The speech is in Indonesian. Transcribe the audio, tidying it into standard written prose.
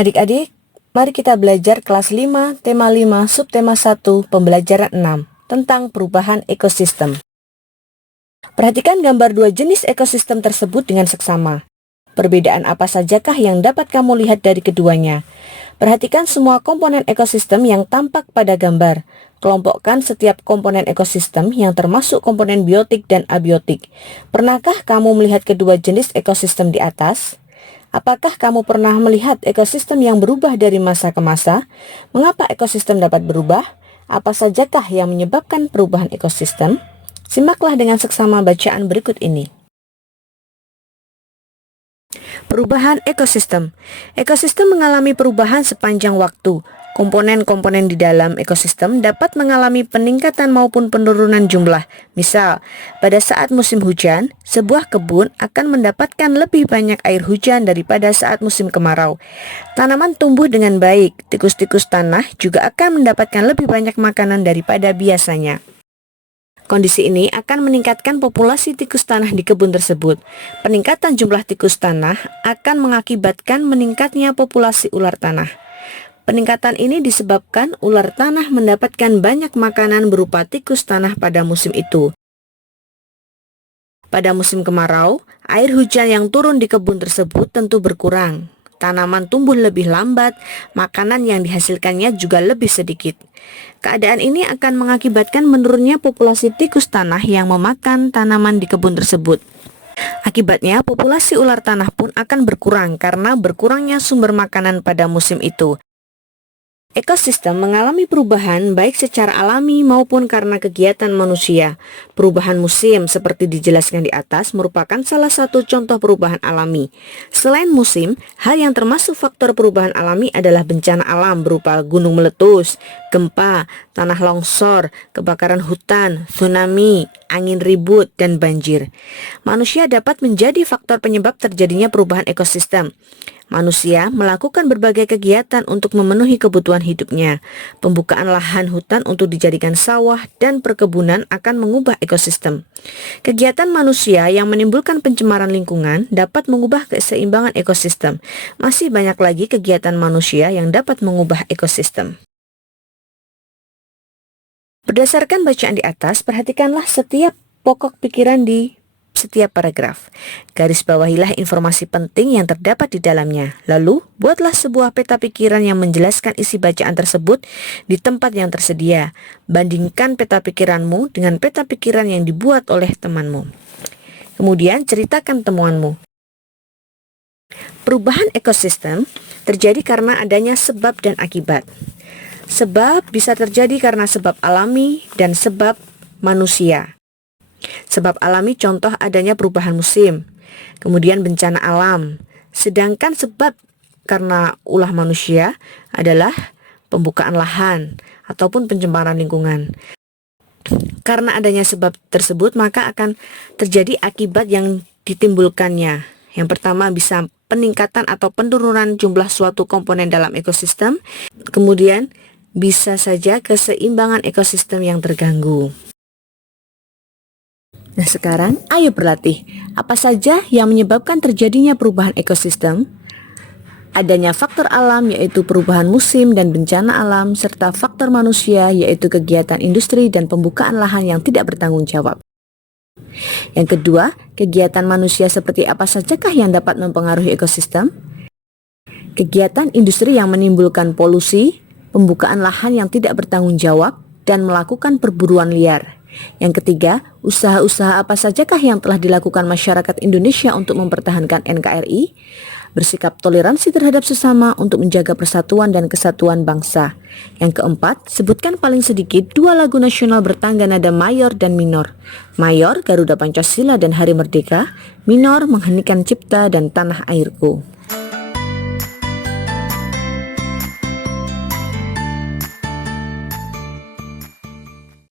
Adik-adik, mari kita belajar kelas 5, tema 5, subtema 1, pembelajaran 6, tentang perubahan ekosistem. Perhatikan gambar dua jenis ekosistem tersebut dengan seksama. Perbedaan apa sajakah yang dapat kamu lihat dari keduanya? Perhatikan semua komponen ekosistem yang tampak pada gambar. Kelompokkan setiap komponen ekosistem yang termasuk komponen biotik dan abiotik. Pernahkah kamu melihat kedua jenis ekosistem di atas? Apakah kamu pernah melihat ekosistem yang berubah dari masa ke masa? Mengapa ekosistem dapat berubah? Apa sajakah yang menyebabkan perubahan ekosistem? Simaklah dengan seksama bacaan berikut ini. Perubahan ekosistem. Ekosistem mengalami perubahan sepanjang waktu. Komponen-komponen di dalam ekosistem dapat mengalami peningkatan maupun penurunan jumlah. Misal, pada saat musim hujan, sebuah kebun akan mendapatkan lebih banyak air hujan daripada saat musim kemarau. Tanaman tumbuh dengan baik, tikus-tikus tanah juga akan mendapatkan lebih banyak makanan daripada biasanya. Kondisi ini akan meningkatkan populasi tikus tanah di kebun tersebut. Peningkatan jumlah tikus tanah akan mengakibatkan meningkatnya populasi ular tanah. Peningkatan ini disebabkan ular tanah mendapatkan banyak makanan berupa tikus tanah pada musim itu. Pada musim kemarau, air hujan yang turun di kebun tersebut tentu berkurang. Tanaman tumbuh lebih lambat, makanan yang dihasilkannya juga lebih sedikit. Keadaan ini akan mengakibatkan menurunnya populasi tikus tanah yang memakan tanaman di kebun tersebut. Akibatnya, populasi ular tanah pun akan berkurang karena berkurangnya sumber makanan pada musim itu. Ekosistem mengalami perubahan baik secara alami maupun karena kegiatan manusia. Perubahan musim seperti dijelaskan di atas merupakan salah satu contoh perubahan alami. Selain musim, hal yang termasuk faktor perubahan alami adalah bencana alam berupa gunung meletus, gempa, tanah longsor, kebakaran hutan, tsunami, angin ribut, dan banjir. Manusia dapat menjadi faktor penyebab terjadinya perubahan ekosistem. Manusia melakukan berbagai kegiatan untuk memenuhi kebutuhan hidupnya. Pembukaan lahan hutan untuk dijadikan sawah dan perkebunan akan mengubah ekosistem. Kegiatan manusia yang menimbulkan pencemaran lingkungan dapat mengubah keseimbangan ekosistem. Masih banyak lagi kegiatan manusia yang dapat mengubah ekosistem. Berdasarkan bacaan di atas, perhatikanlah setiap pokok pikiran di setiap paragraf. Garis bawahilah informasi penting yang terdapat di dalamnya. Lalu, buatlah sebuah peta pikiran yang menjelaskan isi bacaan tersebut di tempat yang tersedia. Bandingkan peta pikiranmu dengan peta pikiran yang dibuat oleh temanmu. Kemudian, ceritakan temuanmu. Perubahan ekosistem terjadi karena adanya sebab dan akibat. Sebab bisa terjadi karena sebab alami dan sebab manusia. Sebab alami contoh adanya perubahan musim, kemudian bencana alam. Sedangkan sebab karena ulah manusia adalah pembukaan lahan ataupun pencemaran lingkungan. Karena adanya sebab tersebut, maka akan terjadi akibat yang ditimbulkannya. Yang pertama bisa peningkatan atau penurunan jumlah suatu komponen dalam ekosistem. Kemudian bisa saja keseimbangan ekosistem yang terganggu. Nah sekarang, ayo berlatih. Apa saja yang menyebabkan terjadinya perubahan ekosistem? Adanya faktor alam yaitu perubahan musim dan bencana alam, serta faktor manusia yaitu kegiatan industri dan pembukaan lahan yang tidak bertanggung jawab. Yang kedua, kegiatan manusia seperti apa sajakah yang dapat mempengaruhi ekosistem? Kegiatan industri yang menimbulkan polusi, pembukaan lahan yang tidak bertanggung jawab, dan melakukan perburuan liar. Yang ketiga, usaha-usaha apa sajakah yang telah dilakukan masyarakat Indonesia untuk mempertahankan NKRI? Bersikap toleransi terhadap sesama untuk menjaga persatuan dan kesatuan bangsa. Yang keempat, sebutkan paling sedikit 2 lagu nasional bertangga nada mayor dan minor. Mayor, Garuda Pancasila dan Hari Merdeka. Minor, Mengheningkan Cipta dan Tanah Airku.